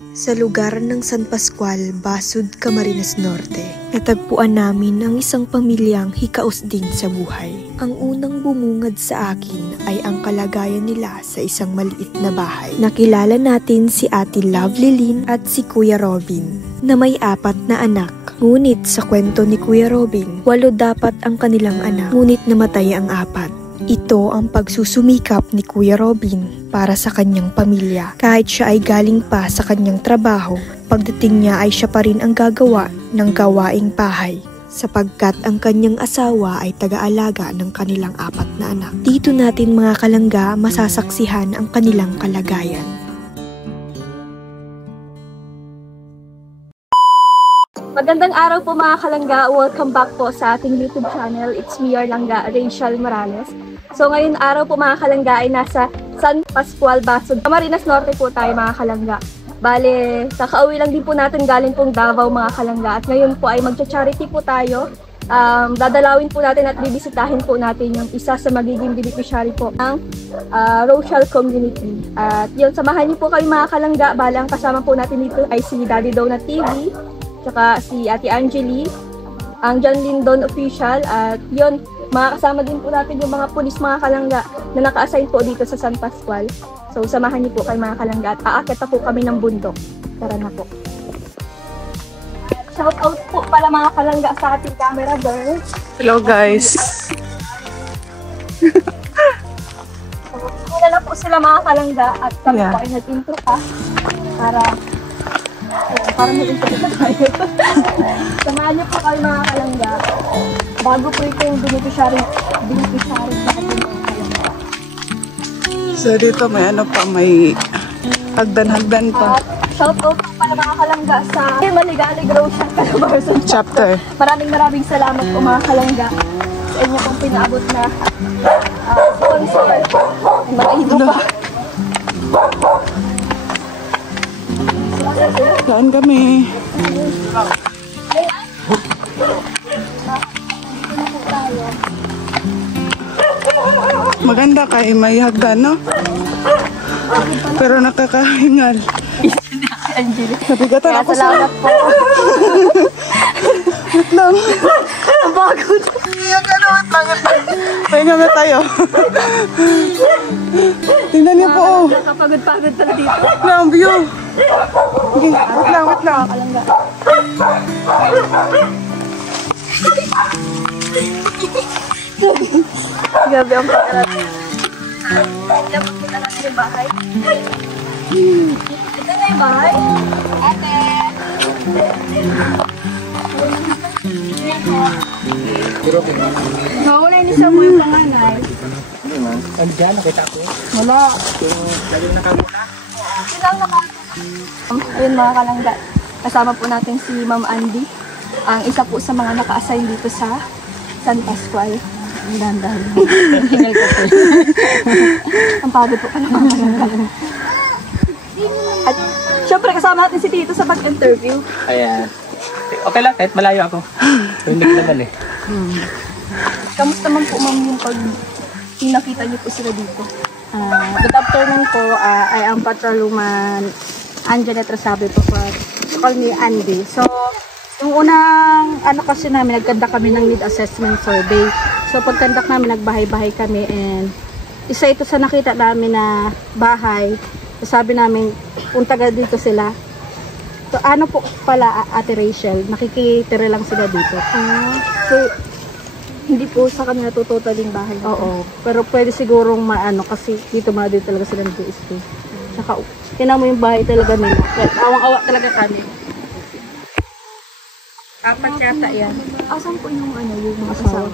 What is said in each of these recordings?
Sa lugar ng San Pascual, Basud, Camarines Norte, natagpuan namin ang isang pamilyang hikaos din sa buhay. Ang unang bumungad sa akin ay ang kalagayan nila sa isang maliit na bahay. Nakilala natin si Ate Lovely Lynn at si Kuya Robin na may 4 na anak. Ngunit sa kwento ni Kuya Robin, 8 dapat ang kanilang anak, ngunit namatay ang 4. Ito ang pagsusumikap ni Kuya Robin para sa kanyang pamilya. Kahit siya ay galing pa sa kanyang trabaho, pagdating niya ay siya pa rin ang gagawa ng gawaing bahay sapagkat ang kanyang asawa ay taga-alaga ng kanilang 4 na anak. Dito natin mga kalangga masasaksihan ang kanilang kalagayan. Magandang araw po mga kalangga, welcome back po sa ating YouTube channel. It's me, your langga, Rachel Morales. So ngayon araw po mga kalangga ay nasa San Pascual, Basud, Camarines Norte po tayo mga kalangga. Bale, kakauwi lang din po natin galing pong Davao mga kalangga. At ngayon po ay magcha-charity po tayo. Dadalawin po natin at bibisitahin po natin yung isa sa magiging beneficiary po ng Rochelle Community. At yun, samahan niyo po kayo mga kalangga. Bale, ang kasama po natin dito ay si Daddy Donut TV, tsaka si Ate Angeli, ang John Lindon Official, at yun, makakasama din po natin yung mga pulis mga kalangga na naka-assign po dito sa San Pascual. So samahan niyo po kayo mga kalangga at aakyat po kami ng bundok. Tara na po. Shout out po pala mga kalangga sa ating camera girl. Hello guys. Una na po sila mga kalangga at kami po ay nag-intro pa para mag-intro na tayo. Samahan niyo po kayo mga kalangga. Bago po ito yung beneficiary sa ating mga kalangga. So dito may ano pa, may hagdan-hagdan pa. At shout out po pala mga kalangga sa Maligalig Rochelle Calabarzon Chapter. Maraming salamat po mga kalangga sa inyo pong pinaabot na sponsor. Matahido pa. Saan kami? Maganda kay may hagdan, no? Pero nakakahingal. Nabigatan ako sa... Salamat po. Wait lang. Ang pagod. Wait lang. Pahinga na tayo. Tingnan niyo po. Nakapagod-pagod pala dito. Ang view. Okay, wait lang. Kalangga. Gabi ang pagkarat. Dapat kita natin yung bahay. Ito na yung bahay. Ate! Mahuli ni Samu yung panganay. Ano dyan? Nakita ko. Wala. Laging nakamuna. Silang ayun mga kalangga. Kasama po natin si Ma'am Andy. Ang isa po sa mga naka-assign dito sa San Pascual. Ang dahan-dahan. Hingal ko po. Ang pagod po pala mga kalangga. At syempre kasama natin si Tito sa pag-interview. Ayan. Okay lang, kahit malayo ako. Hindi naman eh. Kamusta man po ma'am yung pag nakita niyo po sila dito? Good afternoon po. I am Patrolwoman Angelet Rasabe po sa call ni Andy. So, yung unang ano kasi namin, nagkandak kami ng need assessment survey. So, pagkandak namin, nagbahay-bahay kami and isa ito sa nakita namin na bahay. So, sabi namin, kung taga dito sila. So, ano po pala, Ate Rachel, nakikitira lang sila dito. So, hindi po sa kanila tutotaling bahay. Oo. Pero pwede sigurong maano kasi dito mga din talaga sila nag-i-stay. Saka, tinan mo yung bahay talaga nila. Awang-awa talaga kami. 4 yata yan. Asan po yung ano, yung Asawa.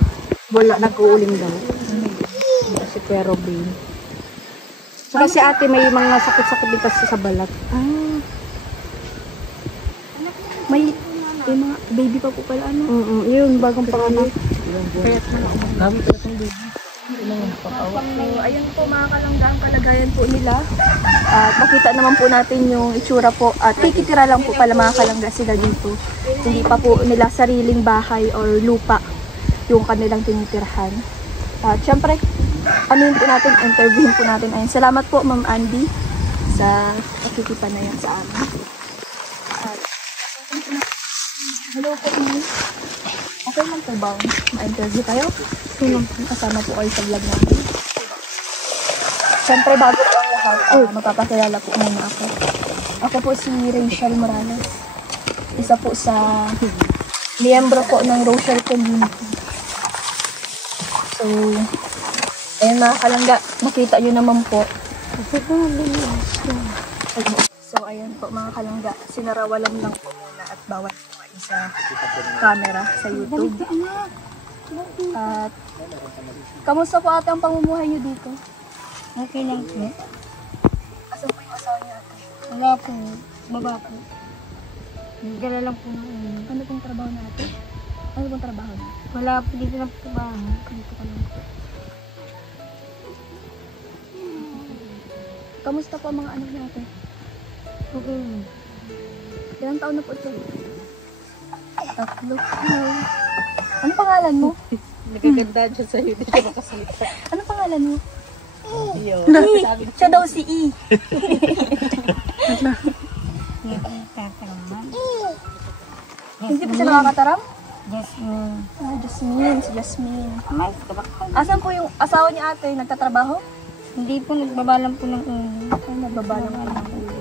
Wala, nag-uuling daw. Si Kuya Robin. Saka si ate may mga sakit-sakit din kasi sa balat. May mga baby pa po pala ano? Yun, bagong panganak. Gamit ko itong baby. So, ayan po mga kalangga ang kalagayan po nila. At makita naman po natin yung itsura po. At kikitira lang po pala mga kalangga sila dito. Hindi pa po nila sariling bahay or lupa yung kanilang tinitirahan. At syempre, ano yun po natin, interviewin po natin. Ayun. Salamat po Ma'am Andy sa pakikipanayan sa amin. At, hello po, ma'am. Okay lang po ba? Ma-interview tayo? Kasama po kayo sa vlog namin. Siyempre, bago po ang lahat, magpapakilala po muna ako. Ako po si Rachel Morales. Isa po sa miyembro po ng Rochelle Community. So, ayun mga kalangga, makita nyo naman po. So, ayun po mga kalangga, sinarawalan lang po muna at bawal po kayo sa camera sa YouTube. At, kamusta po ate ang pamumuhay nyo dito? Okay lang po. Asan po yung asawa niyo ate? Wala po. Baba po. Gala lang po ng Ano pong trabaho natin? Ano pong trabaho niyo? Wala po dito lang po ba? Dito ka lang po. Kamusta po ang mga anak natin? Okay. Ilang taon na po ito? 3. Ano pangalan mo? Nagaganda dyan sa'yo. Hindi ka makasalita. Ano pangalan mo? Iyo. Siya daw si E. Hindi pa siya nakakataram? Jasmine. Jasmine. Si Jasmine. Mais ka ba? Asan po yung asawa niya ate? Nagtatrabaho? Hindi po, nagbabalang po ng Ay, nagbabalang po ng ulo.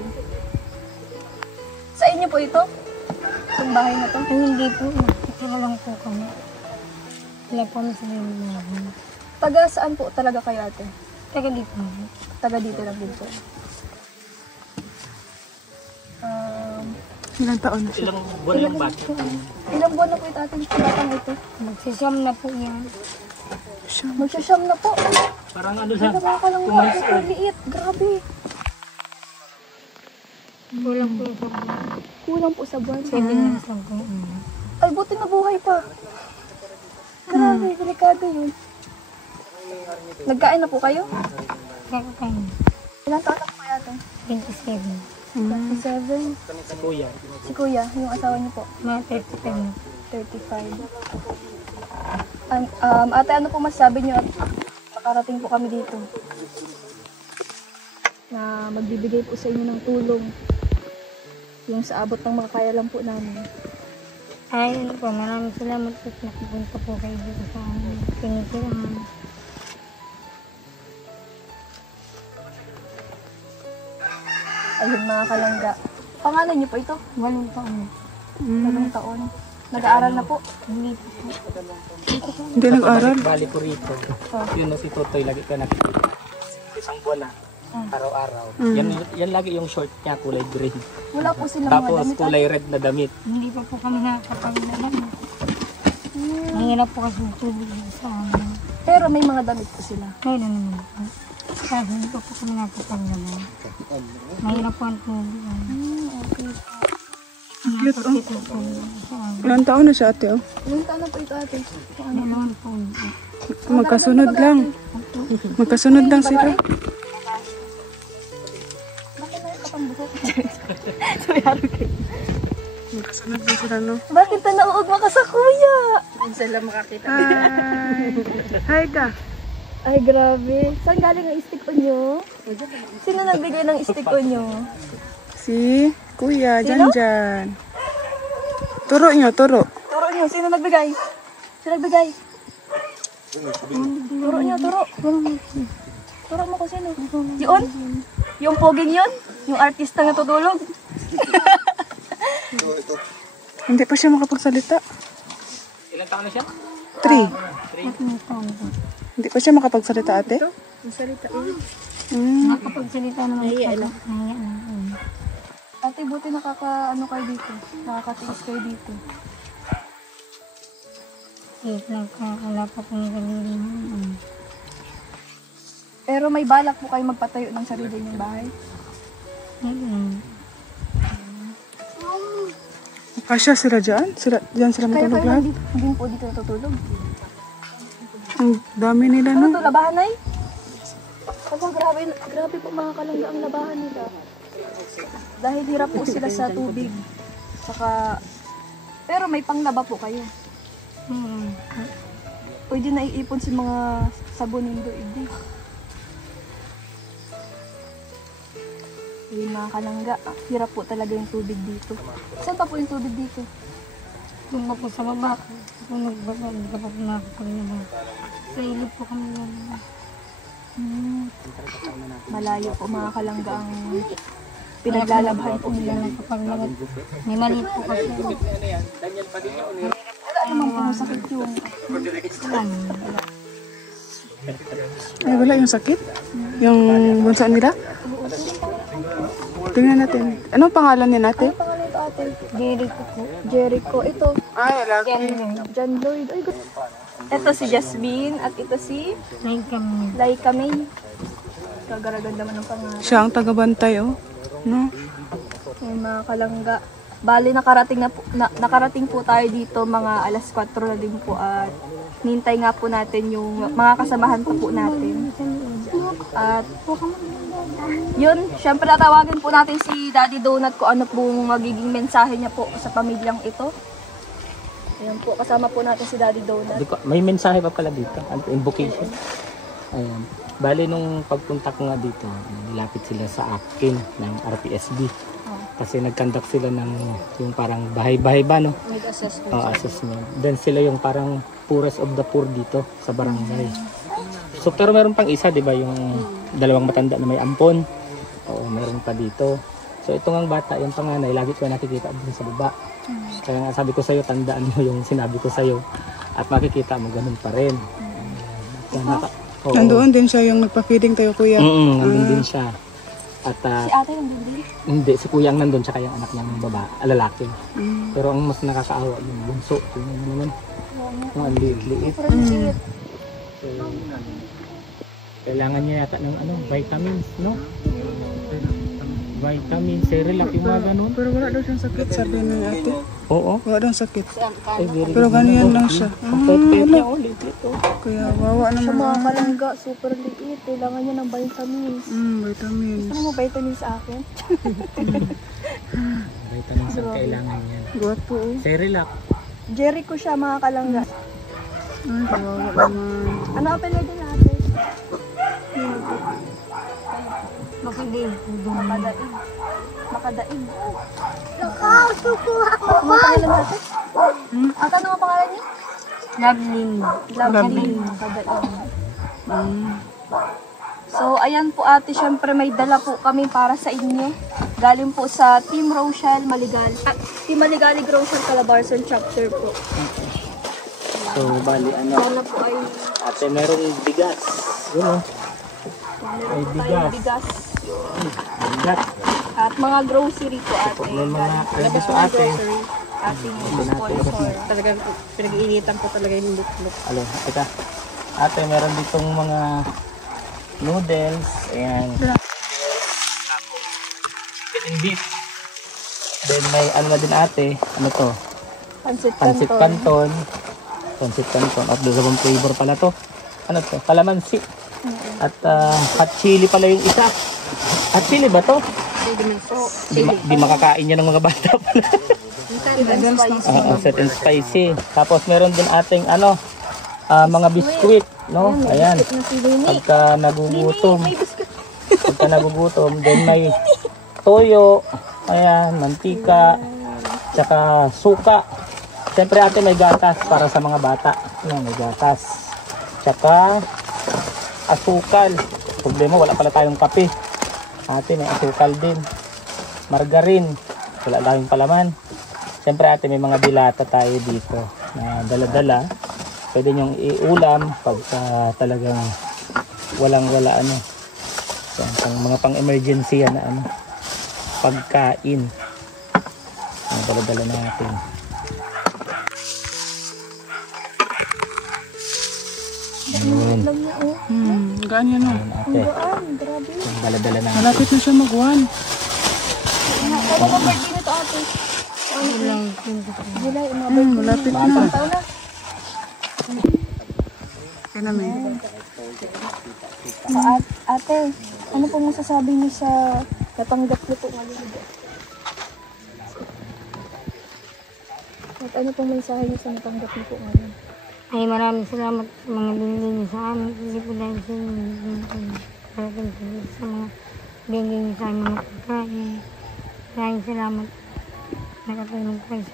Sa inyo po ito? Itong bahay na to? Ay, hindi po. Kaya lang po kami. Wala po kami sa mga. Taga saan po talaga kayo ate? Taga dito. Taga dito lang din po. Ilang taon na siya? Ilang buwan lang ba? Ilang buwan na po ito ating batang ito? Magsisam na po yan. Magsasyam na po. Parang ano lang. Nabaka lang nga. Super liit. Grabe. Kulang po sa buwan. Kulang po sa buwan. 7 years lang po. Ay, buti na buhay pa. Grabe, delikado yun. Nagkain na po kayo? Kakain. Ilang taon na po kaya ito? 27. 27. Si kuya. Si kuya, yung asawa niyo po, Mga 35. 35. Ate, ano po masasabi niyo at nakarating po kami dito? Na magbibigay po sa inyo ng tulong. Yung sa abot ng makakaya lang po namin. Ay, ano po, maraming salamat po na napunta po kayo dito sa amin. Pinitirahan. Ayun mga kalangga. Pangalan niyo po ito? 8 taon. 8 taon. Nag-aaral na po. Hindi po. Hindi nag-aral. Bali ko rito. Yun na si Totoy, lagi ka nakikita. Isang buwan na. Araw-araw. Yan lagi yung short niya, kulay green. Wala po silang mga Tapos damit. kulay red na damit. Hindi pa po kami nakakapaglalan. Mahirap po kasi tubig sa amin. Pero may mga damit po sila. Kailan naman po. Kasi hindi pa po kami nakakapaglalan. Mahirap po ang tubig. Okay. Cute, oh. Ito po sa amin. Ilang taon na siya, ate, oh. Ilang taon na po ito ate? Dalawang po. Magkasunod lang. Magkasunod lang sila. Bakit na ito pang buhok? Magkasunod lang sila, no? Bakit na nauugma ka sa kuya? Sila makakita. Hi! Hi ka! Ay, grabe. Saan galing ang stick-on nyo? Sino nagbigay ng stick-on nyo? Si Kuya, Sino? dyan. Turo nyo, turo. Turo nyo. Sino nagbigay? Sino nagbigay? Turo nyo, turo. Turo mo kung sino. Yun? Yung poging yun? Yung artista na tutulog? Hindi pa siya makapagsalita. Ilang taon na siya? 3. Hindi pa siya makapagsalita, ate? Magsalita. Nakapagsalita naman siya. Ate, buti nakaka-ano kayo dito. Nakakatiis kayo dito. Wala pa kong galing. Pero may balak po kayo magpatayo ng sarili niyong bahay? Kasya sila dyan? Dyan sila Kaya matulog kayo lahat? hindi po dito natutulog. Ang dami nila, Ano no? to, labahan ay? Kasi grabe po mga kalangga ang labahan nila. Dahil hirap po sila sa tubig. Saka, pero may panglaba po kayo. Pwede na iipon si mga sabunin doon. Ayun mga kalangga, hirap po talaga yung tubig dito. Saan pa po yung tubig dito? Doon po sa baba. Kung nagbaba po na ako kanina. Sa ilog po kami yan. Malayo po mga kalangga ang pinaglalabhan po nila. Kapag may maliit po kasi. Wala naman po sakit yung... Ay, wala yung sakit? Yung bunso nila? Tingnan natin. Anong pangalan ni natin? Pangalan ito ate? Jericho po. Jericho. Ito, Ay, laki. John Lloyd. Ay, ito si Jasmine at ito si May kami. Laika May. Kagaraganda man ng pangalan. Siya ang tagabantay, oh. No? Ayun mga kalangga. Bali nakarating po tayo dito mga alas 4 na din po at nintay nga po natin yung mga kasamahan pa po natin. At yun, syempre natawagin po natin si Daddy Donut kung ano pong magiging mensahe niya po sa pamilyang ito. Ayan po, kasama po natin si Daddy Donut. May mensahe pa pala dito, invocation. Ayan. Bali nung pagpunta ko nga dito, nilapit sila sa akin ng RPSB. Kasi nag-conduct sila ng yung parang bahay-bahay ba, no? Nag-assessment. Assessment. Then sila yung parang poorest of the poor dito sa barangay. So pero meron pang isa, di ba, yung dalawang matanda na may ampon. Oo, meron pa dito. So ito nga bata, yung panganay, lagi ko nakikita dun sa baba. Kaya nga sabi ko sa'yo, tandaan mo yung sinabi ko sa'yo. At makikita mo ganun pa rin. Nandoon din siya yung nagpa-feeding tayo, kuya. Nandun din siya. At Si ate nandun din. hindi, si kuya ang nandun, tsaka yung anak niyang lalaki. Pero ang mas nakakaawa yung bunso. Yung ano naman, yung ang liit-liit. So, kailangan niya yata ng vitamins, no? Vitamins, Cerelac, yung mga ganun. Pero wala daw siyang sakit, sabi ng ate. Oo. Wala daw sakit. Ay, very Pero good. ganyan lang siya. Ang pet-pet niya, liit-liit. Kaya wawa Sa naman. mga kalangga, super liit. Kailangan niya ng vitamins. Vitamins. Ano mo vitamins sa akin? Vitamins ang kailangan niya. Gwapo, oh. Cerelac. Jericho siya mga kalangga. Ay, kawawa naman. Ano apelyido natin? Makadaig. Makadaig. Makadaig. Ano pangalan natin? Ata, ano ang pangalan niya? Loveling. Loveling. Makadaig. So, ayan po ate, syempre may dala po kami para sa inyo. Galing po sa Team Rochelle Maligali. Team Maligali Grocer Calabarzon Chapter po. So, bali, Sana po ay ate, merong bigas. Yun, oh. meron po tayong bigas. Bigas. At mga grocery po ate. May mga Galing alabas po po ate. grocery. Ating sponsor. Talagang pinag-iinitan ko talaga yung look. Alo, ito. Ate, meron ditong mga noodles. Ayan. Chicken and beef. Then may ano na din ate. Ano to? Pansit Pancit canton. canton. Pancit canton. At doon sa flavor pala to. Ano to? Calamansi. At hot chili pala yung isa. Hot chili ba to? Di makakain yan ng mga bata pala. Set and spicy. Tapos meron din ating ano, mga biskuit, no? Ayan. Biscuit na si Lini. Pagka nagugutom, May biscuit. then may toyo, ayan, mantika, tsaka suka. Siyempre ate may gatas para sa mga bata. Ayan, may gatas. Tsaka asukal. Problema, wala pala tayong kape. Ate, may asukal din. Margarine. Wala tayong palaman. Siyempre ate, may mga dilata tayo dito na dala-dala. Pwede nyong iulam pagka talagang walang-wala ano. Yan, mga pang-emergency yan na ano. Pagkain. Ang dala-dala natin. Yun. Lang niya, oh. Ganyan na. Yun ate. Grabe. Yung dala-dala natin. Malapit na siya mag-1. Kailan ang birthday nito ate? July, mga Malapit na. taon na. Kaya namin. So, ate, ano po masasabi niyo sa natanggap niyo po ngayon? At ano pong mensahe niyo sa natanggap niyo po ngayon? Ay, maraming salamat sa mga binigay niyo sa amin. Hindi po dahil sa inyo. Parating sa mga bigyan sa mga pagkain. Maraming salamat. Nakatulong po sa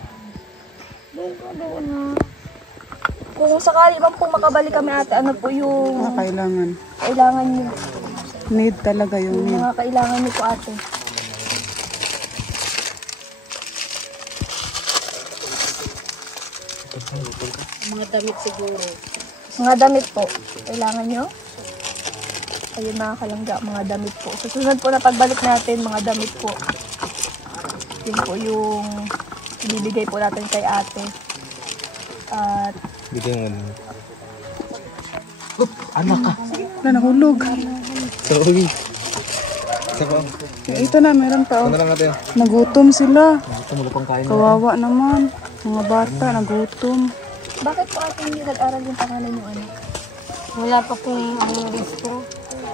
Kung sakali man po makabalik kami ate, ano po yung Kailangan. kailangan niyo? Need talaga yung Yung need. mga kailangan niyo po ate. Mga damit siguro. Mga damit po. Kailangan nyo? Ayun mga kalangga, mga damit po. Susunod po na pagbalik natin, mga damit po. Yun po yung ibibigay po natin kay ate. At Bigyan mo. Anak ka. Na nahulog. Sorry. Ito na, meron pa. Ano lang natin? Nagutom sila. Tumulong pang kain. Kawawa naman. Mga bata, nagutom. bakit po ate hindi nag-aral yung pangalan yung ano? wala pa po yung English po.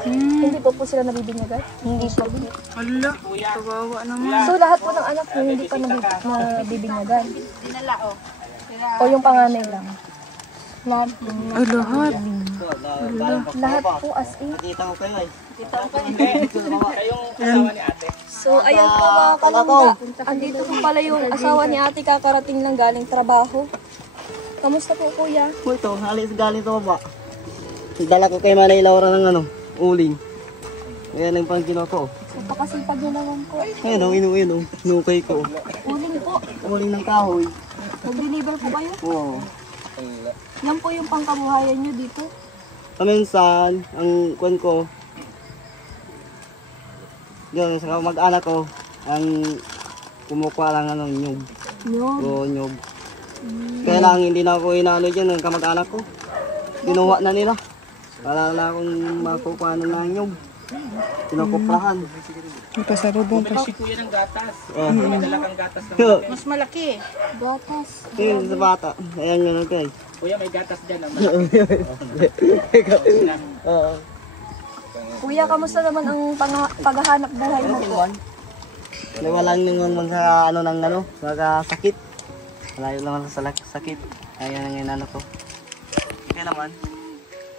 Hindi po sila nabibinyagan? Hindi pa po. Hala, kawawa naman. So lahat po ng anak niyo hindi pa nabibinyagan? O yung panganay lang? Lahat po. Ay, lahat. Lahat po as in. Kita ko kayo eh. Kayong asawa ni ate. So, ayun po mga kalangga. Andito po pala yung asawa ni ate, kakarating lang galing trabaho. Kamusta po kuya? Po ito, halis galing ito ba? Dala ko kay Manay Laura ng ano, uling. Ayan ang pang ko. Napakasipag nyo naman po. Ayan o, inukay ko. Uling po. Uling ng kahoy. Nag-deliver po kayo? Oo. Yan po yung pangkabuhayan nyo dito. Kaminsan, ang kwan ko, yun, sa mag-anak ko, ang kumukuha lang ano, nyug. Yun. Oo, nyug. Kaya lang, hindi na ako inano dyan, ang kamag-anak ko. Kinuha na nila. Wala na akong makukuha ng nyug. Kinukuprahan. May pasalubong pa. Si kuya ng gatas. Oh. Dala kang gatas na. Mas malaki. Gatas. Yun, sa bata. Ayan yun, okay. Kuya, may gatas dyan naman. Oo. Kuya, kamusta naman ang paghahanap buhay mo po? Walang naman sa ano ng ano, sa sakit. Malayo naman sa sakit. Ayan ang inano ko. Okay naman.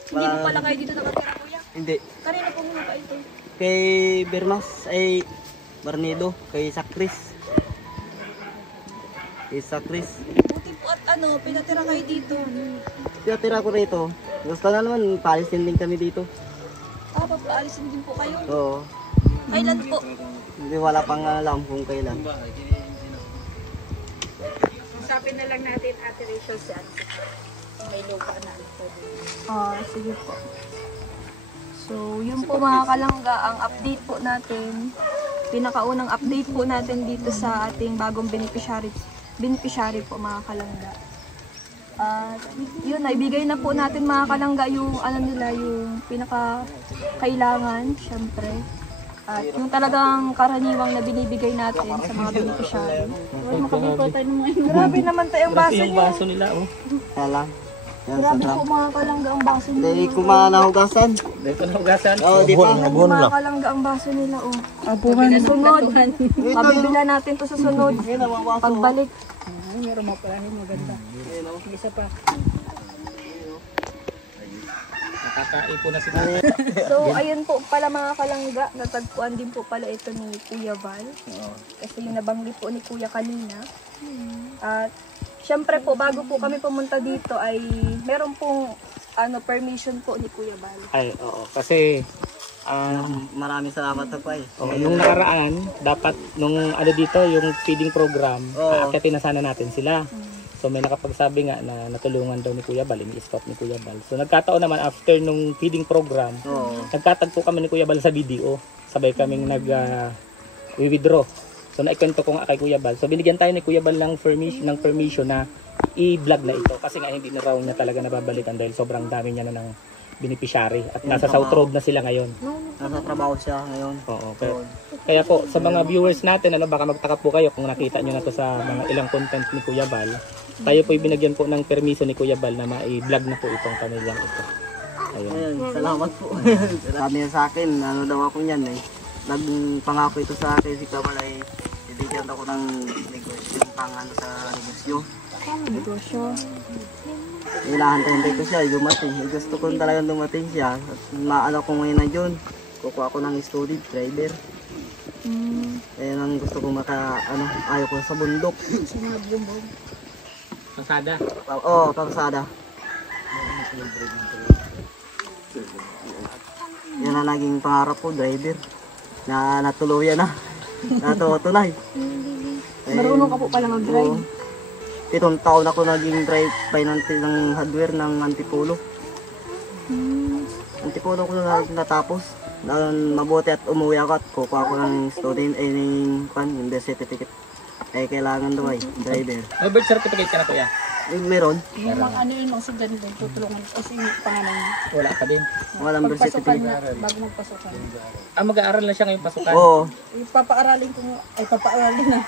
Hindi po pala kayo dito nakatira kuya? Hindi. Kanina po muna pa ito. Kay Bermas ay Barnido, kay Sakris. Kay Sakris. Buti po at ano, pinatira kayo dito. Tira ko rito. Gusto na naman, palisin din kami dito. Papaalisin din po kayo. Oo. Kailan po? Hindi wala pang alam kung kailan. Usapin na lang natin Ate Rachel si Ate. May lupa na. Sige po. So, yun po mga kalangga, ang update po natin, pinakaunang update po natin dito sa ating bagong beneficiary po mga kalangga. At yun, naibigay na po natin mga kalangga yung ano nila, yung pinaka-kailangan, syempre. At yung talagang karaniwang na binibigay natin sa mga beneficiary. Grabe naman tayo ang baso Yung niyo. baso nila, oh. Kaya lang. Yan, Grabe sa po mga kalangga ang baso nila. Hindi ko manahugasan. Dito na hugasan. Oo, di pa. Mga kalangga ang baso nila, oh. Abuhan. Sunod, mabibila natin to sa sunod. Pagbalik. Meron mo pala maganda. Isa pa. Nakakaipo na sila. So, ayun po pala mga kalangga, natagpuan din po pala ito ni Kuya Val. Kasi yung nabanggit po ni Kuya kanina. At syempre po, bago po kami pumunta dito ay meron pong permission po ni Kuya Val. Ay, oo. Kasi, Maraming salamat sa pay. nung nakaraan, dapat, nung ano dito, yung feeding program, aakyatin na sana natin sila. So may nakapagsabi nga na natulungan daw ni Kuya Bal, ini-stop ni Kuya Bal. So nagkataon naman after nung feeding program, nagkatagpo kami ni Kuya Bal sa BDO. Sabay kaming nag-withdraw. So naikwento ko nga kay Kuya Bal. So binigyan tayo ni Kuya Bal ng permission na i-vlog na ito. Kasi nga hindi na raw niya talaga nababalikan dahil sobrang dami niya na ng beneficiary. At nasa South Road na sila ngayon. Nasa trabaho siya ngayon. Oo, kaya po, sa mga viewers natin, baka magtaka po kayo kung nakita nyo na to sa mga ilang content ni Kuya Bal. Tayo po binigyan po ng permiso ni Kuya Bal na ma-vlog na po itong pamilyang ito. Ayun. Ayun, salamat po. Sabi niya sa akin, ano daw ako niyan eh. Nagpangako ito sa akin, si Kabal ay bibigyan ako ng negosyo, pang sa negosyo. Ilahantay ko siya, dumating. Gusto ko talagang dumating siya. At maano ko ngayon na yun. kukuha ko ng student driver. Ayan ang gusto ko ayaw ko sa bundok. Pasada. Oo, pangsada. Yan ang naging pangarap ko, driver. Na natuluyan na. Natutunay. Marunong ka po pala mag-drive. 7 taon ako naging drive finance ng hardware ng Antipolo. Antipolo ko natapos. Mabuti at umuwi ako at kukuha ko ng student ng birth certificate. Kailangan daw driver. May birth certificate ka na kuya? Meron. Yung mga ano yun, mga sudan doon, tutulungan kasi yung pangalan niya. Wala pa din. Walang birth Pagpasukan certificate. niya, bago magpasukan. Mag-aaral na siya ngayong pasukan? Oo. Papaaralin ko, papaaralin na.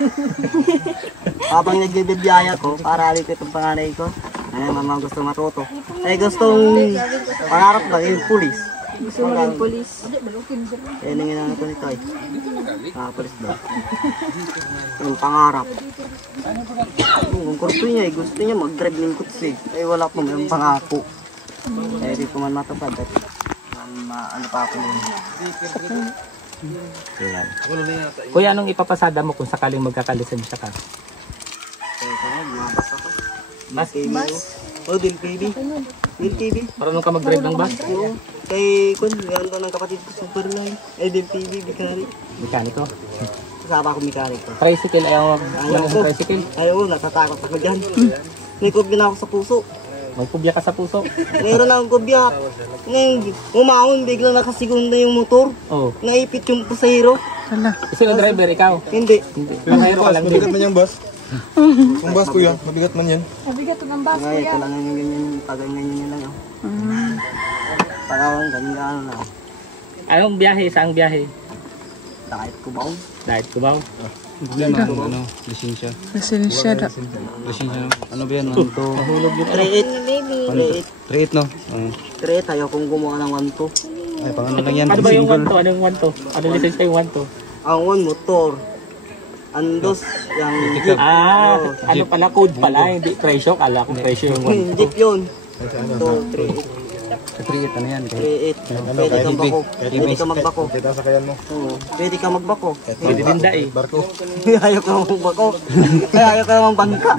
Habang nagbibiyaya ko, paaralin ko itong panganay ko. Ay, mama gusto matuto. Ay, gustong pangarap lang yung pulis. Gusto mo rin police. Yan ang ginagawa ko nito ay. Pulis daw. Yung pangarap. Kung gusto niya mag-drive ng kutsi. Ay, wala po may pangako. Ay, di ko man matupad. At ano pa ako yun. Kuya, anong ipapasada mo kung sakaling magkakalisensya ka? Mas? O, DILPB. DILPB. Marunong ka mag-drive ng bus? Oo. Kay Kun, yan ba ng kapatid ko, super line. DILPB, Bikari. Mekaniko? Kasama ko mekaniko. Tricycle, ayaw Ayaw mag ko. tricycle? Ayaw, natatakot ako dyan. May kubya na ako sa puso. Magpubya ka sa puso? Meron akong kubya. Ngayon, umahon, biglang nakasigunda yung motor. Oo. Naipit yung pasahero. Sino driver? Ikaw? Hindi. Pasahero ka lang din. Mabigat man yung bus. Kung bus kuya, mabigat man yan. Mabigat ito ng bus, Ngayon, kuya. kailangan yung ganyan, ganyan yun lang. Parang ganyan na. Anong biyahe? Saang biyahe? Kahit kubaw. Dahit Cubao? Ano, lisensya. Lisensya da. Lisensya. Ano ba yan? Ano to? Mahulog yun. 3-8. 3-8 no? 3-8, ayaw kong gumawa ng 1-2. Ay, pang ano lang yan? Ano ba yung Single. 1 to? Anong 1 to? Anong lisensya yung 1 to? Ang 1, motor. Ang 2, yung jeep. Ano pala? Code pala. Hindi presyo. Kala kong presyo yung 1 to. Jeep yun. Ito, 3-8. Sa 3-8 ano yan? 3-8. Pwede kang bako. Pwede ka magbako. Dito sa kayan mo. Oo. Pwede ka magbako. Pwede din da eh. Barko. Ayaw ka magbako. Ayaw ka naman bangka.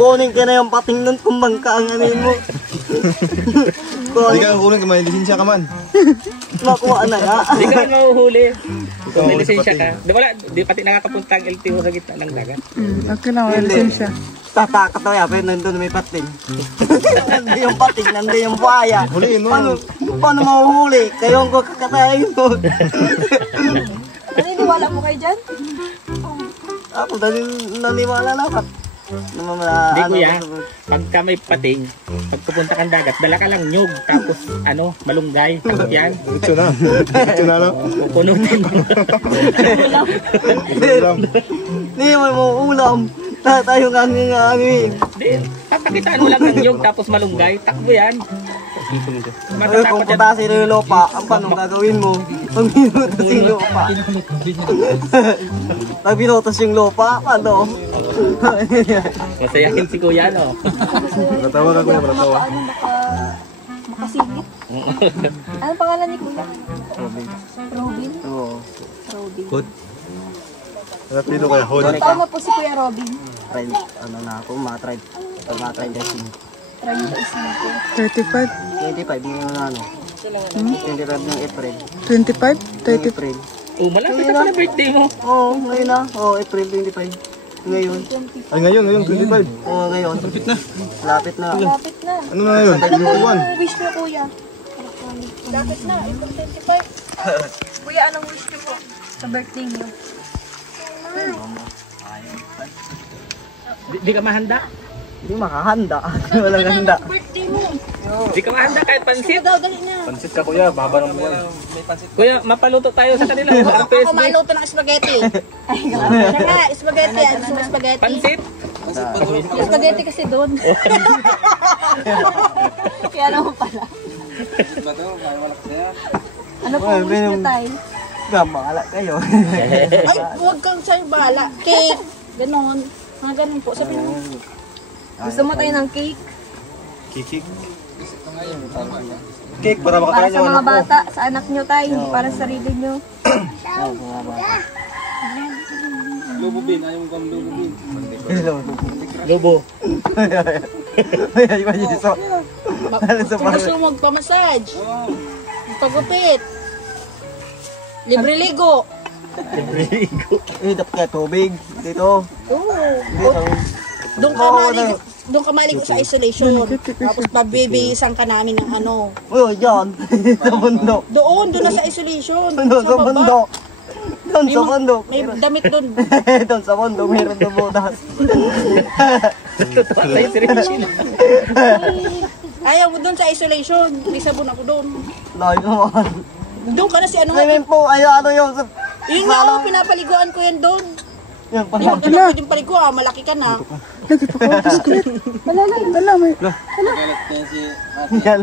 Kunin ka na yung pating nun kung bangka ang anin mo. Hindi ka kukunin ka may lisensya ka man. Makuha na nga. Hindi ka man mahuhuli. Kung may lisensya ka. Di pati nakakapunta ang LTO sa gitna ng dagat. Okay lang, wala lisensya. Tatakot na yan, pero nandun may pating. Nandun yung pating, nandun yung buhaya. Huliin mo. Paano mahuhuli? Kayo ang kakatayin mo. Naniniwala mo kayo dyan? Ako, naniwala na ako. Hindi kuya, pagka may pating, pag pupunta kang dagat, dala ka lang nyug, tapos malunggay, tapos yan. Diretso na. Diretso na lang. Pupunutin mo. Hindi mo ulam. Tayo nga ngangin. Hindi, papakitaan mo lang ng nyug, tapos malunggay, takbo yan. Kung Matatakot yan. putasin yung lupa, ang paano gagawin mo? Pag binutas yung lupa. Pag binutas yung lupa, paano? Masayahin si kuya, no? Natawa ka kuya, natawa. Makasingit. Anong pangalan ni kuya? Robin? Oo. Robin. Good. Napilo kaya, hold. Ilang taon na po si Kuya Robin? Try, ano na ako, matry. Pag matry dressing. Try niyo is nito. 35? 25 yung ano. 25 ng April. 25? 30? April. Oh, malapit na pala birthday mo. Oo, ngayon na. Oo, April 25. Ngayon. Ay, ngayon, 25. Oo, ngayon. Lapit na. Lapit na. Lapit na. Ano na yun? Ano po Yung ang wish niyo, Kuya? Lapit na, April 25. Kuya, anong wish niyo po sa birthday niyo? Di ka mahanda? Hindi makahanda. Walang handa. Birthday mo. Di ka mahanda kahit pansit? Daw, dali na. Pansit ka kuya, baba ng buwan. Kuya, mapaluto tayo sa kanila. Parang Ako PSB. maluto ng spaghetti. Ay, grabe. Nga, spaghetti. Ano sa spaghetti? Pansit? Spaghetti kasi doon. Kaya naman pala. Ano po ang wish niyo, Tay? Gamala kayo. Ay, huwag kang sa'yo bala. Cake. Ganon. Mga ganon po. Sabi naman. Gusto mo tayo ng cake? Kikik. Cake para Para makakain sa yung mga anak ko. bata, sa anak nyo tayo, hindi para sa sarili nyo. Oo, mga bata. Lobo. Ay, so. Kung gusto mo magpamassage, pagupit, libre ligo. Eh, dapat kaya tubig dito. Dito. Doon ka maligo sa isolation. Tapos pagbibihisan ka namin ng ano. Oh, yan. Sa bundok. Doon na sa isolation. Doon sa bundok. Doon sa bundok. May damit doon. Doon sa bundok, meron na butas. Ayaw mo doon sa isolation. May sabon ako doon. Layo naman. Doon ka na si ano. Ngayon po, ano yung... Yun nga ako, pinapaliguan ko yan doon. Yan Hindi mo ka na pwedeng paliguan, malaki ka na. Lagi pa ko biskuit. Wala, may... Yan,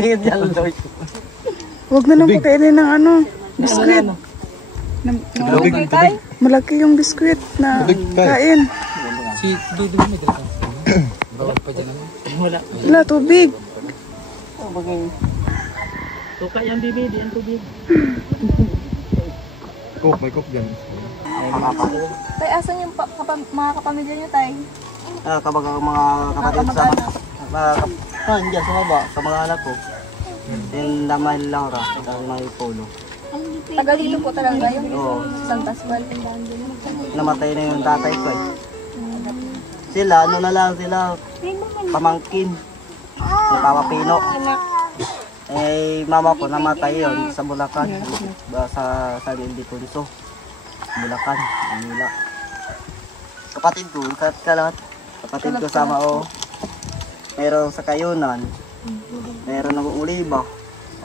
tingin yan, Lloyd. Huwag na lang pakainin ng ano, biskuit. Malaki yung biskuit na kain. Wala, tubig. Suka yan, bibi. Di yan tubig. Coke, may coke dyan. Tay, asan yung mga kapamilya nyo, tay? Kapag mga kapatid sa dyan sa baba, sa mga anak ko. Yung Damay Laura, sa may Polo. Taga dito po talaga yun? Oo. San Pascual. Namatay na yung tatay ko eh. Sila, ano na lang sila, pamangkin. Sa Pawapino. Eh, mama ko namatay yun sa Bulacan. Sa San Ildefonso. Bulacan, Manila. Kapatid ko, kalat. Kapatid ko sama o. Meron sa Kayunan. Meron akong Uliba.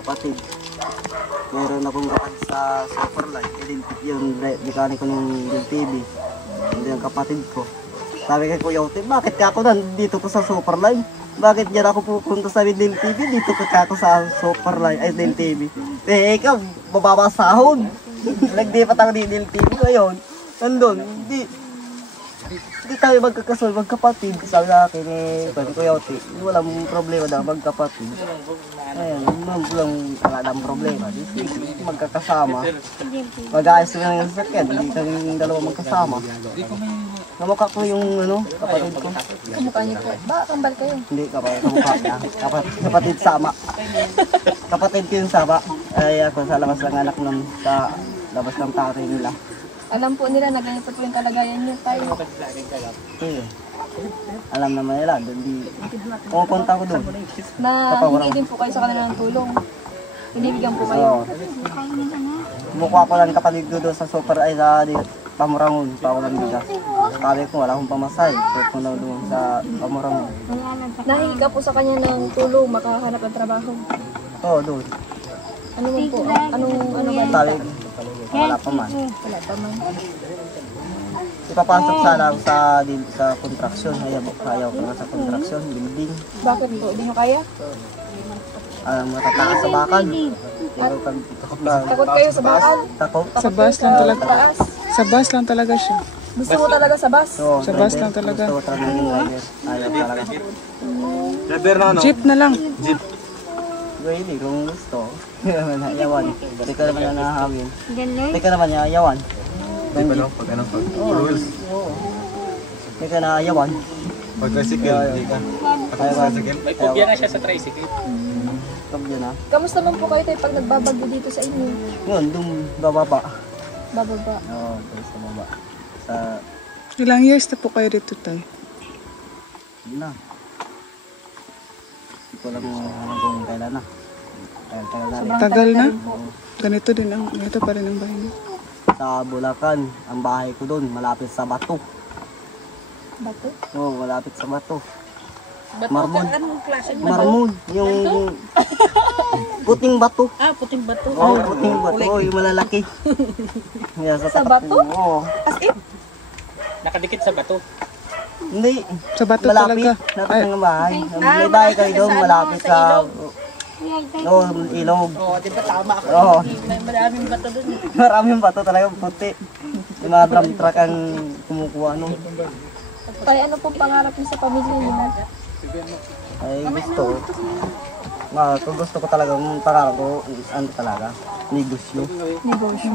Kapatid. Meron akong kapatid sa Superlight. Yung mekaniko ng TV. Hindi yung kapatid ko. Sabi kay Kuya Ote, bakit ka ako nandito ko sa Superline? Bakit diyan ako pupunta sa Midil TV? Dito ka ako sa Superline, ay Midil TV. Eh, ikaw, mababa sahod. Nagdipat ako ni Midil TV ngayon. Nandun, hindi tayo magkakasul, magkapatid. Sabi sa akin eh, Kuya Ote, walang problema na magkapatid. Ayun, walang problema. Di magkakasama. Mag-aayos na yung sasakyan, hindi kami dalawa magkasama. Kamukha ko yung kapatid ko. Kamukha niyo po. Ba, kambal kayo? Hindi, kamukha niya. Kapatid sama. Kapatid ko yung sama. Ay ako sa labas ng anak ng sa labas ng tatay nila. Alam po nila na ganito po yung kalagayan niyo, tay. Eh, alam naman nila. Pupunta ko doon. Na hindi din po kayo sa kanila ng tulong. Binibigyan po kayo. Mukha ko lang kapatid ko doon sa super ay sa Pamurangon. Pa ako lang bigas. Sabi ko wala akong pamasay. Pupunta doon sa Pamurangon. Nahingi ka po sa kanya ng tulong, makahanap ng trabaho. Oo, doon. Ano man po? Anong ba? Sabi ko, wala pa man. Wala pa man. Ipapasok sana ako sa construction. Ayaw ko na sa construction, building. Bakit po? Hindi nyo kaya? Matataas sa bakal. Takot kayo sa bakal? Takot. Sa bus lang talaga. Taas. Sa bus lang talaga siya. Gusto mo talaga sa bus? Sa bus lang talaga. Gusto ko talaga yung driver. Ayaw talaga. Driver na ano? Jeep na lang. Jeep. Really, kung gusto. Hindi ka naman ayawan. Hindi ka naman nahahangin. Galing. Hindi ka naman ayawan. Di ba no? Pag ano? Pag full wheels. Hindi ka na ayawan. Pag tricycle, di ka. Pag tricycle. May kopya na siya sa tricycle. Stop yun ha. Kamusta man po kayo tayo pag nagbabagyo dito sa inyo? Yun, doon bababa. Bababa. Oo, doon sa baba. Sa, Ilang years na po kayo dito, tay? yun na. Hindi ko lang kung kailan na. Kailan na rin. Tagal na? Ganito pa rin ang bahay niyo. Sa Bulacan, ang bahay ko doon, malapit sa Bato. Bato? Oo, malapit sa Bato. Bato Marmon. ka, anong klase bato? Marmon, yung puting bato. Puting bato. Oo, puting bato, yung malalaki. Yeah, Sa bato? Oo. As in? Nakadikit sa bato. Hindi, Sa bato malapit. talaga. Malapit ng bahay. May bahay kayo doon, malapit sa... Oo, ilog. Oo, di ba tama ako? Oo. May maraming bato doon. Maraming bato talaga, puti. Yung mga drum truck ang kumukuha, no? Tay, ano pong pangarap niyo sa pamilya niyo? Ay kung gusto ko talagang pangarap ko, ano talaga, negosyo. Negosyo.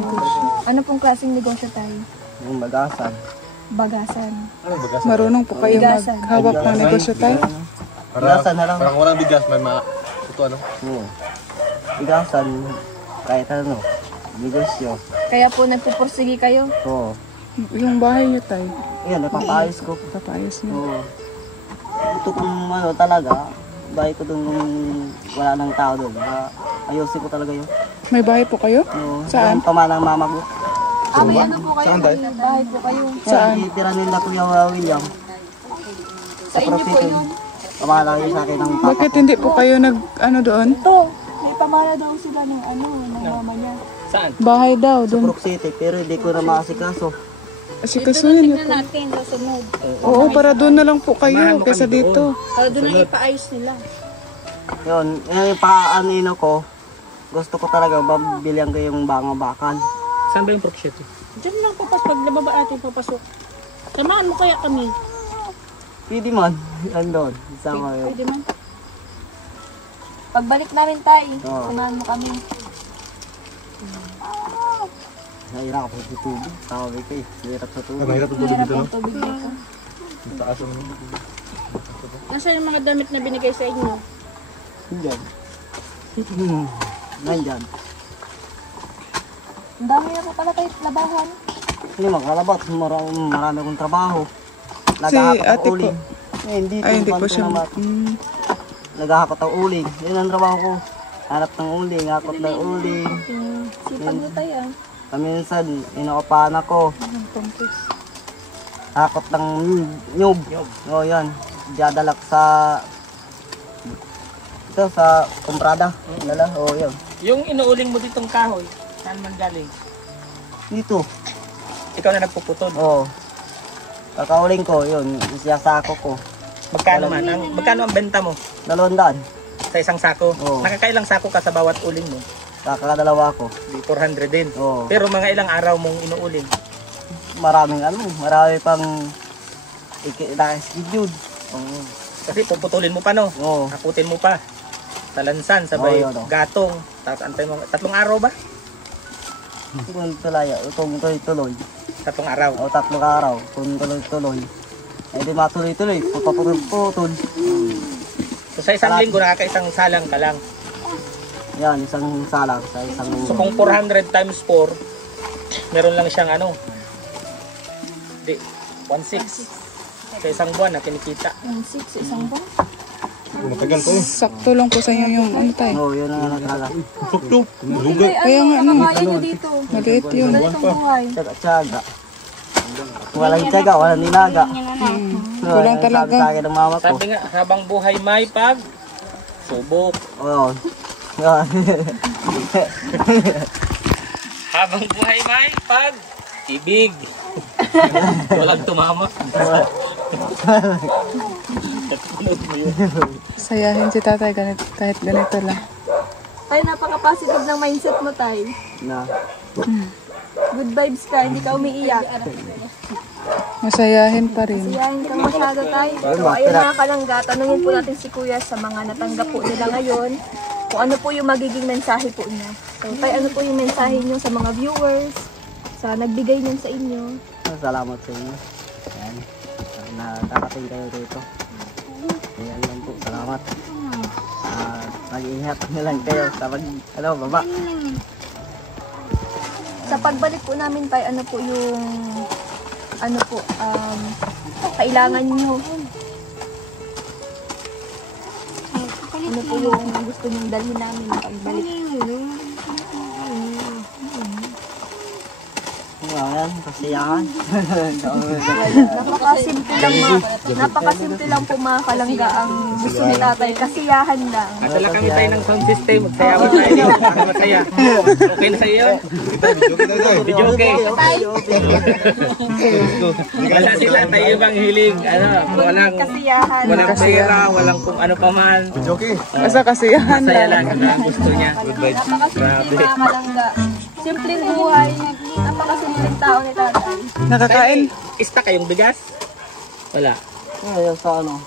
Ano pong klaseng negosyo tayo? Yung bagasan. Bagasan. Marunong po kayo Bigasan. maghawak ng negosyo tayo? Bigasan na lang. Parang walang bigas, may ito ano? Oo. Bigasan, kahit ano, negosyo. Kaya po nagpupursige kayo? Oo. Yung bahay niyo tayo, Yan, napapayos ko. papayos niyo. Oo. Ito kung ano talaga, bahay ko doon wala nang tao doon. Ayusin ko talaga yun. May bahay po kayo? Oo. Saan? Yung pamanang mama ko. May ano po kayo? May bahay po kayo? Saan? Tira nila Kuya William. Sa inyo po yun? Pamana yun sa akin ng papa Bakit ko. hindi po kayo ano doon? Ito, may pamana daw sila ng mama niya. Saan? Bahay daw, doon. Brook City, pero hindi ko na makasikaso. Asikasuhin niyo po. natin sa sunod. Oo, para doon na lang po kayo kaysa dito. Para doon na ipaayos nila. Yun, yung paanino ko, gusto ko talaga bilihan ko yung bangabakan. Saan ba yung Brook Diyan lang papasok. Pag nababa natin papasok. Samahan mo kaya kami. Pwede man, andun. Sama yun. Pwede man. Pagbalik namin tayo, Oo. samahan mo kami. Nahirap ako sa tubig. Sabi ko eh, hirap sa tubig. Mahirap ang tulog dito, no? Tubig dito. Ang taas ang Nasaan yung mga damit na binigay sa inyo? Nandyan. Nandyan. Ang dami na po pala tayo labahan. Hindi makalabat, marami akong trabaho. Si Naghahakot ate ang po. uling. Eh, hindi Ay, hindi po siya. Naghahakot ang uling. Yun ang trabaho ko. Hanap ng uling, hakot ng uling. Sipag mo tayo ah. Paminsan, inuupahan ako. Hakot ng nyug. O yan, dadalak sa ito sa komprada. Lala, o yan. Yung inuuling mo ditong kahoy, saan man galing? Dito. Ikaw na nagpuputol. Oo. Kakauling ko, yun, siyasako ko. Magkano ang benta mo 200. sa isang sako? Oo. Nakakailang sako ka sa bawat uling mo? Kakadalawa ko. Di 400 din. Oo. Pero mga ilang araw mong inuuling? Marami pang naka-schedule. Oo. Kasi puputulin mo pa, no? Oo. Hakutin mo pa. Talansan, sabay Oo, yun, oh. gatong. Tapos antay mo, 3 araw ba? Kung tulaya, kung tuloy-tuloy. 3 araw. O 3 araw, kung tuloy-tuloy. Ay di matuloy-tuloy, putol. So sa isang linggo, nakakaisang salang ka lang. Yan, isang salang sa isang So kung 400 times 4, meron lang siyang ano? Di, 1.6. Sa isang buwan na kinikita. 1.6 isang buwan. Matagal pa eh. Sakto lang po sa inyo yung ano tayo. Oo, yun ang nagkala. Sakto. Lugay. Kaya nga ano, Kaya nyo dito. maliit yun. Ganitong buhay. Tsaga. Walang tsaga, walang nilaga. Kulang talaga. Sabi sa akin ng mama ko. Sabi nga, habang buhay may pag subok. Oo. Yan. Habang buhay may pag ibig. Walang tumama. Sayahin si tatay kahit ganito lang. Tayo, napaka-positive ng mindset mo tayo. Na. Good vibes ka, hindi ka umiiyak. Masayahin pa rin. Siyahin ka masyado tayo. So, ayun mga kalangga, tanungin po natin si Kuya sa mga natanggap po nila ngayon. Kung ano po yung magiging mensahe po niya. So, tayo, ano po yung mensahe niyo sa mga viewers, sa nagbigay niyan sa inyo. Salamat sa inyo. Yan. Nakarating kayo dito. Yan lang po. Salamat. Mag-iingat na lang kayo sa baba. Sa pagbalik po namin tayo, ano po yung kailangan niyo? Ano po yung gusto niyong dalhin namin pagbalik? Yan, kasiyahan. Napakasimple lang po mga kalangga ang gusto ni tatay. Kasiyahan lang. Atala kami tayo ng sound system. Magsayawan tayo dito. Para masaya. Okay na sa iyo? Video okay. Wala sila tayo bang hiling. Walang Kasiyahan. walang pera, walang kung ano pa man. Basta kasiyahan Masaya lang. lang. Ang gusto niya. Napakasimple mga kalangga. Simpleng buhay. Napakasimpleng tao ni tatay. Nakakain. Ista kayong bigas? Wala. Yan sa ano.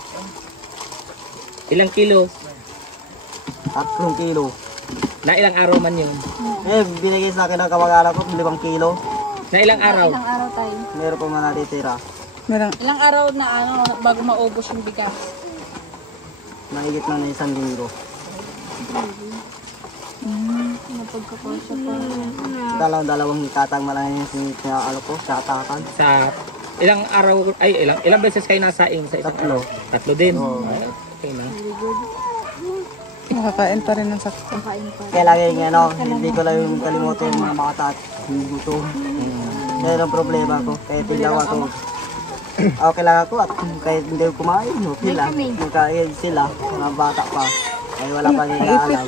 Ilang kilos? 3 kilo. Na ilang araw man yun? Binigay sa akin ng kamag-anak ko, 5 kilo. Na ilang araw? Ilang araw tayo? Meron pa man natitira. Ilang araw na bago maubos yung bigas? Mahigit na 1 linggo. Napagkakasya pa. Dalawang hitatang malaki yung tatatan. Sa ilang araw, ilang beses kayo nasaing sa isang araw? 3 din? Okay na. Makakain pa rin ng sakto. Kaya lagi hindi ko lang yung kalimutan yung mga makatat. Yung gutom. Kaya ang problema ko. Kaya tilaw ako. Okay lang ako at kahit hindi ko kumain, okay lang. Magkain sila, mga bata pa. Ay wala pa nila alam.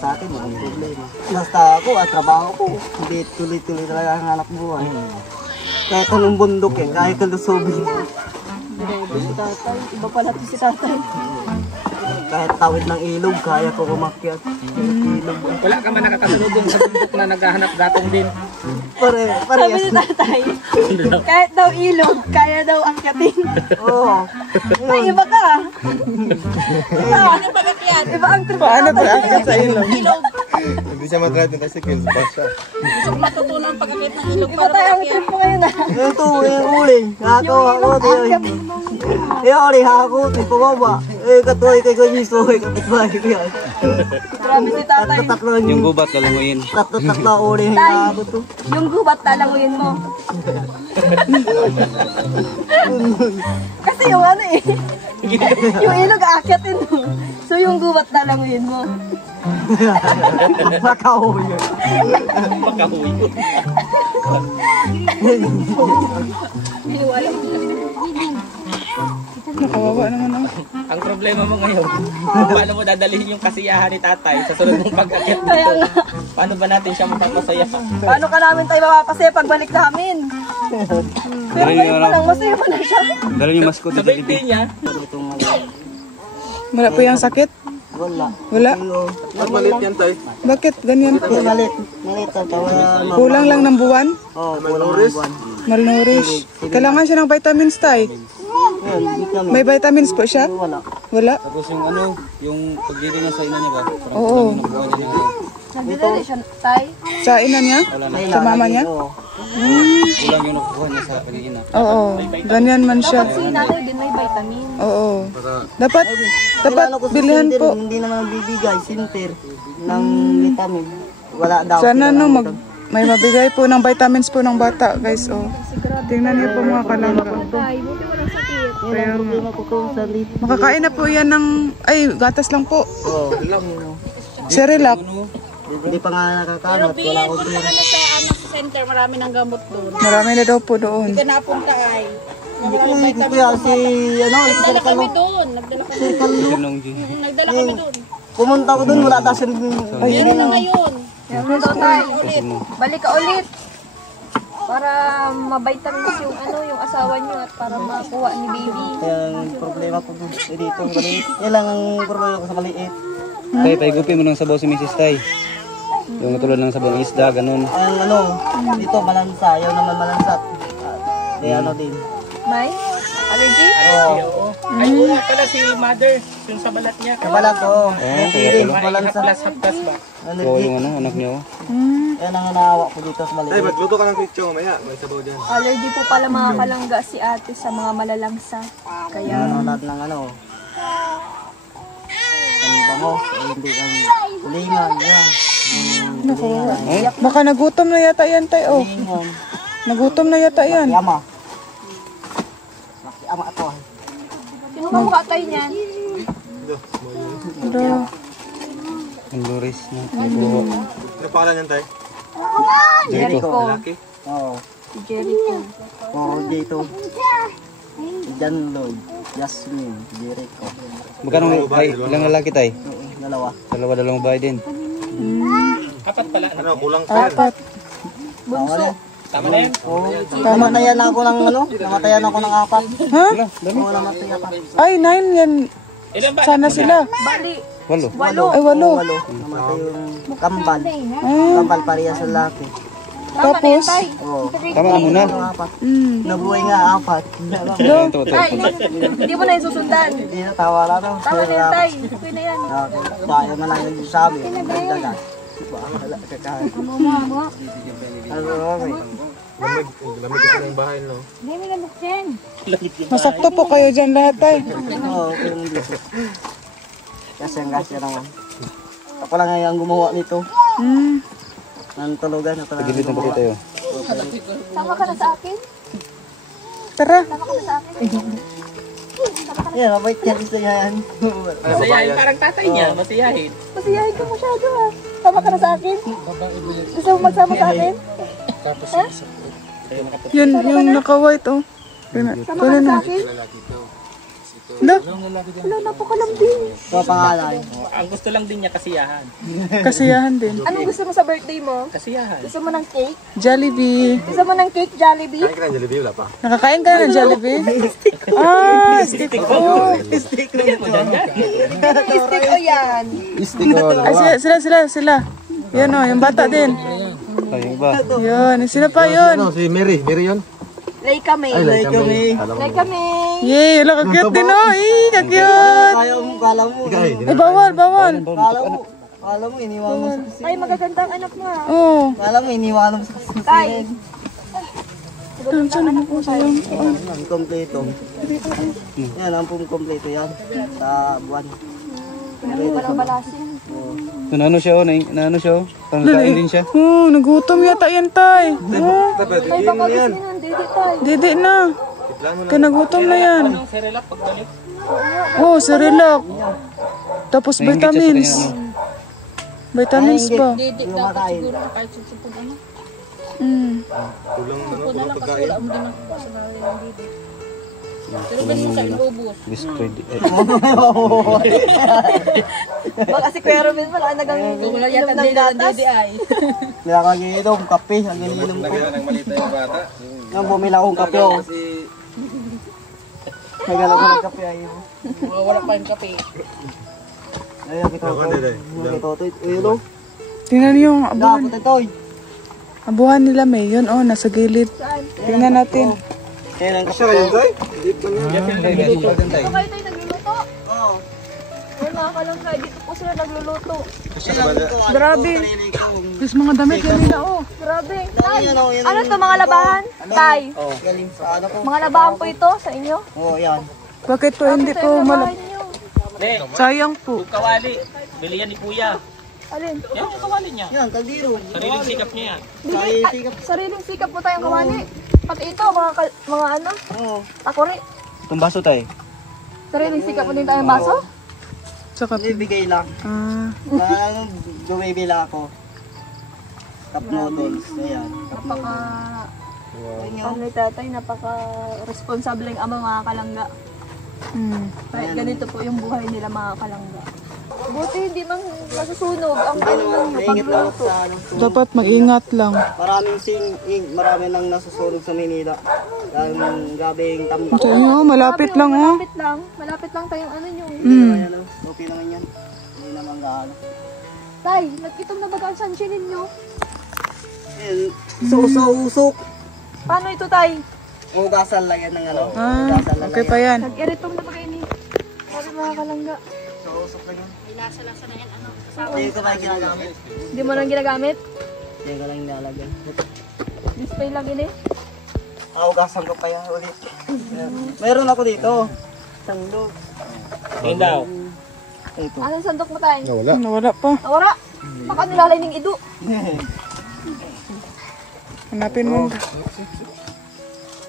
Sa akin, walang problema. Basta ako at trabaho ko, hindi tuloy-tuloy talaga ang hanap buhay. Kahit anong bundok kahit kalusubin. Si tatay, iba pala to si tatay. Kahit tawid ng ilog, kaya ko umakyat. Wala ka man nakakasunod din sa bundok na naghahanap gatong din. Sabi ni tatay, kahit daw ilog, kaya daw angkatin. Oo. Ay, iba ka. Ano pag-akyat? Iba ang trip. Paano pag-akyat sa ilog? Hindi siya mag-ride ng tricycle, basta. Gusto ko matutunan pag-akyat ng ilog. Iba tayo ang trip mo ngayon ah. Ito, yung uling. Ako. Yung uling, ako. Tipo baba. Katuloy kay Gonyiso. Kapitbahay ko yan. Grabe si tatay. Yung gubat, kalanguyin. Tatlo uling. Ako to. Yung gubat, talanguyin mo. Kasi yung ano eh. Yung ilog aakyatin mo. So yung gubat, talanguyin mo. Makahuyo. Pagkahuyo. Nakawawa naman ako. Ang problema mo ngayon, paano mo dadalhin yung kasiyahan ni tatay sa sunod ng pag-akyat dito? Paano ba natin siya mapapasaya? Paano ka namin tayo mapapasaya pagbalik namin? Pero ngayon pa lang, masaya pa na siya. Dalo yung maskot Sa birthday niya, Wala po yung sakit? Wala. Wala? Malit yan, tay. Bakit ganyan po? Malit ang tawa. Kulang lang ng buwan? Oo, kulang ng buwan. Malnourished. Kailangan siya ng vitamins tay. May vitamins po siya? Wala. Wala? Tapos yung yung pagdito niya sa ina niya ba? Oo. Nagdadali siya, tay? Sa ina niya? Sa mama niya? Kulang yung nakukuha niya sa kanina. Oo. Ganyan man siya. Si nanay din may vitamin. Oo. Dapat bilihan po. Hindi naman bibigay, sinter ng vitamin. Wala daw. Sana may mabigay po ng vitamins po ng bata guys. Oh. Tingnan niyo po mga kalangga. Tay, buti walang sakit. Kaya nga. Makakain na po yan ng, gatas lang po. Oo. Cerelac. Hindi pa nga nakakalat. Wala ko din. Sa center, marami ng gamot doon. Marami na daw po doon. Hindi ka napunta ay. Kuya, Nagdala kami doon. Nagdala kami doon. Pumunta ko doon, wala daw siya. Meron na ngayon. Meron daw tayo. Balik ka ulit. Para ma-vitamins yung yung asawa niyo at para makuha ni baby. Kaya ang problema ko dito, maliit. Yan lang ang problema ko sa maliit. Tay, paigupin mo ng sabaw si Mrs. Tay. Yung tulad ng sabaw ng isda, ganun. Ang dito, malansa. Ayaw naman malansat. Kaya din. May? Allergy? Oo. ay una pala si mother, yung sa balat niya. Kabalat, oo. Piring, Half malansa. plus ba? Oo, yung anak niya. Yan ang naawa ko dito sa maliit. Tay, magluto ka ng kitchen mamaya. May sabaw dyan. Allergy po pala mga kalangga si ate sa mga malalangsa. Kaya Lahat ng ang bango, hindi ang kulingan, yan. Baka nagutom na yata yan tay. Oh. Nagutom na yata yan. Yama. Ama ito. sino makuha tayo niyan? Ang luris na. Buho. Ano pangalan yan, tay? Jericho. Laki. Oo. Si Jericho. Oo, dito. Jan Lloyd, Jasmine, Jericho. Magkano ilang lalaki tay? Dalawa. Dalawang bahay din. Apat pala. Ano, kulang pa. Apat. Bunso. Tama na yun? Oo. Namatayan ako ng namatayan ako ng 4. Ha? Oo, namatay ako. Ay, 9 yan. Ilan ba? Sana sila. Bali, 8. Walo. Ay, 8. Namatay yung kambal. Kambal pariya sa laki. Tapos? Oo. Tama na muna. Nabuhay nga 4. Hindi mo na yung susundan. Hindi na tawa lang. Tama na yun, tay. Okay na yan. Dahil man lang yung sabi. Dagat. Bahala ka kahit. Lamig kasi ng bahay, no? Hindi mo nabuksin. Masakto po kayo dyan lahat ay. Oo, okay lang dito. Kasi ang gasya naman. Ako lang ngayon ang gumawa nito. Ang tulugan na talaga. Pagilid na ba tayo? Sama ka na sa akin? Tara. Sama ka na sa akin? Yan, mabait yan. Isa yan. Masayahin, parang tatay niya, masayahin. Masiyahin ka masyado ha. Sama ka na sa akin? Gusto mo magsama sa akin? Ha? Yun, yung naka-white oh. Sama ka na sa akin? No? Wala, napakalambing. Ito pangalan. Ang gusto lang din niya kasiyahan. Kasiyahan din. Anong gusto mo sa birthday mo? Kasiyahan. Gusto mo ng cake? Jollibee. Gusto mo ng cake, Jollibee? Kain ka ng Jollibee, wala pa. Nakakain ka na ng Jollibee? Ah, stick oh. Stick na ito. Stick o yan? Ay, sila. Yan oh, yung bata din. Ay, iba. Yun, sino pa yun? Ano, si Mary. Mary yun? Lay kami. Lay kami. Lay kami. Yay, wala ka-cute din oh. Ka-cute. Kala mo. Ay, bawal. Kala mo, iniwan mo sa kusina. Ay, magaganda ang anak mo ha. Oh. Kala mo, iniwan mo sa kusina. Tay. Saan naman po sa'yo? Ang kompleto. Yan, ang kompleto yan. Sa buwan. Walang balasin. Naano siya oh, naano siya oh. Pangkain din siya. Oh, nagutom yata yan, tay. Oh, Ay, baka gusto nyo ng dede tay. didi na. Kaya nagutom na yan. Serelak pagbalik. Oh, Cerelac. Tapos vitamins. Vitamins pa. Yung makain. Kulang ano, pagkain. Pero ganun sa inubos. Discredit. Baka si Kuya Ruben pala nagamit. Wala yata ng gatas. Nakakaginom kape. Ang ininom ko. Nang malita yung bata. Nang bumila akong kape ako. Nagala ko ng kape ayaw. Wala pa yung kape. Ayun, kitotoy. Ayun o. Tingnan niyo yung abuhan. Dapat ito. Abuhan nila may. Yun oh, nasa gilid. Tingnan natin. Ayun ang kape. Siya yun, Tay? Hindi pa na. Ito kayo tayo nagluluto. Oo. Ayun mga kalangga, dito po sila nagluluto. Grabe. Yes, mga damit yan nila oh. Grabe. Tay, ano to mga labahan? Tay, Galing sa ano ko. mga labahan po ito sa inyo? Oo, yan. Bakit po hindi Ito po yung malap... labahan nyo. Ne, Sayang po. yung kawali. Bili yan ni Kuya. Alin? Yan yung kawali niya. Yan, kaldiro. Sariling sikap niya yan. Sariling sikap po tayong kawali. Pati ito, mga ano, Oo. takori. Itong baso tayo. Sariling sikap po din tayong baso. Saka Bibigay lang. Ano, dumibili lang ako. Cup noodles. Ayan. Napaka, ano ni tatay, napaka-responsableng ama mga kalangga. Kahit ganito po yung buhay nila mga kalangga. Buti hindi mang nasusunog ang ano nyo pagluluto. dapat mag-ingat lang. Marami nang nasusunog sa Manila. Dahil gabing tambak. Sa inyo, malapit lang oh. Malapit lang tayong ano nyo. Ayan o, okay naman yan. Hindi naman gaano. Tay, nagkitom na baga ang sunshine ninyo. Ayan, usok. Paano ito tay? Hugasan lang yan ng ano. Ah, Hugasan lang okay pa yan. Nag-eritong na baga ini. Sabi mga kalangga. Usok lang yan. Lasa-lasa na yan ano. Hindi ko pa ginagamit. Hindi mo nang ginagamit? Hindi ko lang nilalagyan. Display lang ini. Hugasan ko pa yan ulit. Meron ako dito. Sandok. Ayun daw. Ito. Anong sandok mo tay? Nawala pa. Nawara. Baka nilalay ng ido. Hanapin mo.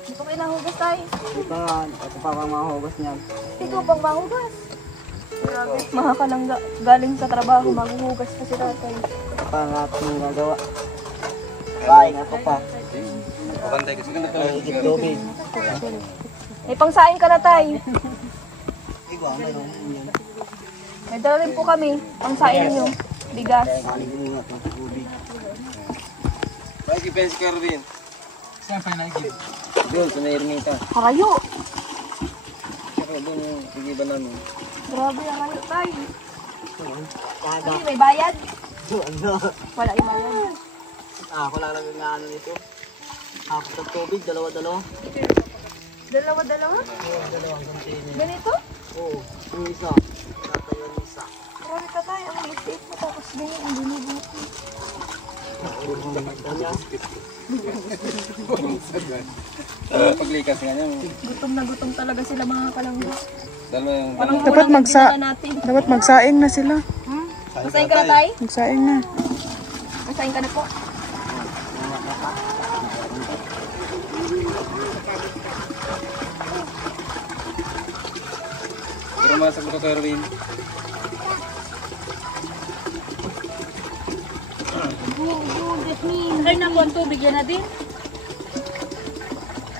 Ito kayo nahugas tay. Ito pa pang mahugas niyan. Ikaw pang mahugas. Grabe. Mga kalangga, galing sa trabaho, maghuhugas pa si tatay. Pangat mong gagawa. Kain ako pa. Pagantay kasi ganito. Igit tubig. May pangsain ka na tay. Igwa, mayroon yun. May dala rin po kami, pangsain nyo. Bigas. Ingat ng tubig. Bakit ipensi ka rin? Saan pa naigib? Doon, sa may ermita. Harayo. Siyempre doon yung igiban namin. Grabe, harayo tayo. Hindi, may bayad? Wala yung bayad. Ako lang nga ano nito. Apat ng tubig, dalawa-dalawa. Dalawa-dalawa? Oo, dalawang container. Ganito? Oo, yung isa. Tatayo yung isa. Marami ka tayo. Ang liit mo tapos ganyan. Ang binibuti. Paglikas nga niya. Gutom na gutom talaga sila mga kalangga. Dapat magsaing na sila. Masayin ka na tayo? Magsaing na. Masayin ka na po. Pero masak ko kay Erwin. Ay na po, ang tubig yan na din.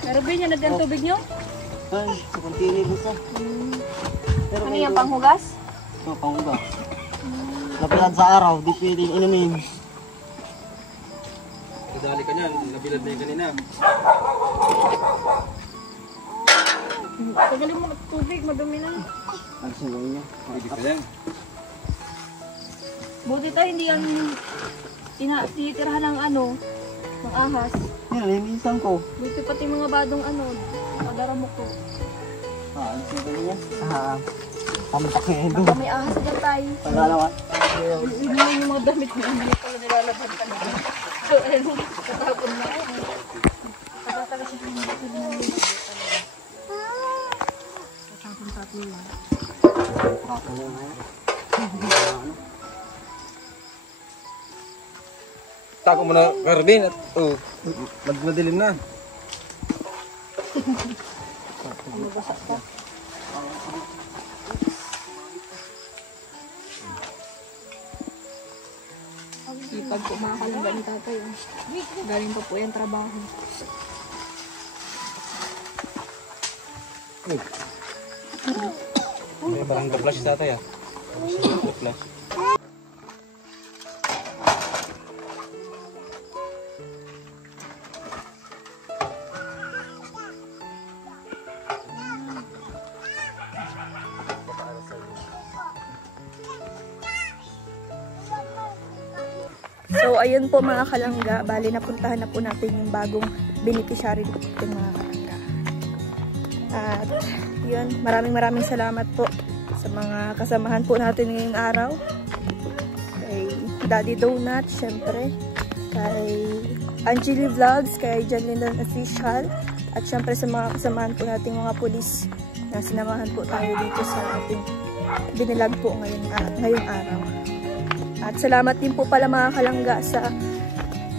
Narubin yan na din ang tubig nyo? Ay, sa container isa. Ano yung panghugas? Ito, panghugas. Nabilad sa araw, di pwedeng inumin. Kadali ka niyan, nabilad na yung kanina. Tagalin mo na tubig, madumi na. Ang sunod niya. Pwede ka yan. Buti tayo hindi yan tinitirahan ng ano, ng ahas. Yan, linisan ko. Buti pati mga badong ano, kadara mo ko. Ano sunod niya? Pamuntak niya yun doon. Baka may ahas dyan tayo. Pagkalawa. Hindi yung mga damit mo, hindi pala nilalaban talaga. So, ayun, katapon na ako. Tagal-tagal siya yung mga tapon-tapon lang. Tako mo na kay Erwin at madilim na. Ipag po mga kalangga ni tatay. Galing pa po yung trabaho. May parang flash sa tatay ah. Flash. So, ayun po mga kalangga. Bali, napuntahan na po natin yung bagong beneficiary ng mga kalangga. At, yun, maraming salamat po sa mga kasamahan po natin ngayong araw. Kay Daddy Donut, syempre. Kay Angeli Vlogs, kay John Lindon Official. At syempre sa mga kasamahan po natin mga pulis na sinamahan po tayo dito sa ating binilag po ngayong araw. At salamat din po pala mga kalangga sa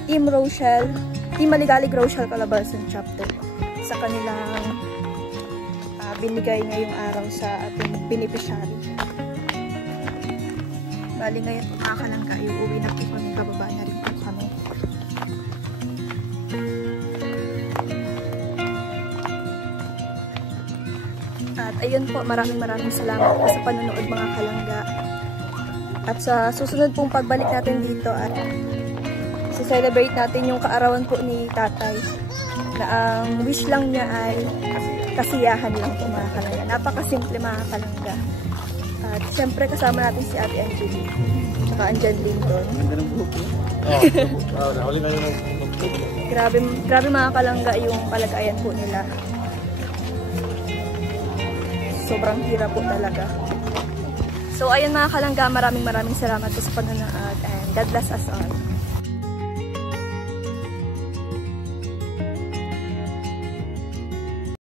Team Rochelle, Team Maligalig Rochelle Calabarzon Chapter sa kanilang binigay ngayong araw sa ating beneficiary. Bali ngayon po mga kalangga, uuwi na po kami, bababa na rin po kami. At ayun po, maraming salamat po sa panonood mga kalangga. At sa susunod pong pagbalik natin dito at celebrate natin yung kaarawan po ni tatay na ang wish lang niya ay kasiyahan lang po mga kalangga. Napakasimple mga kalangga. At syempre kasama natin si Ate Angeli saka ang John Lindon. Grabe mga kalangga yung palagayan po nila. Sobrang hirap po talaga. So ayun mga kalangga, maraming salamat po sa panonood and God bless us all.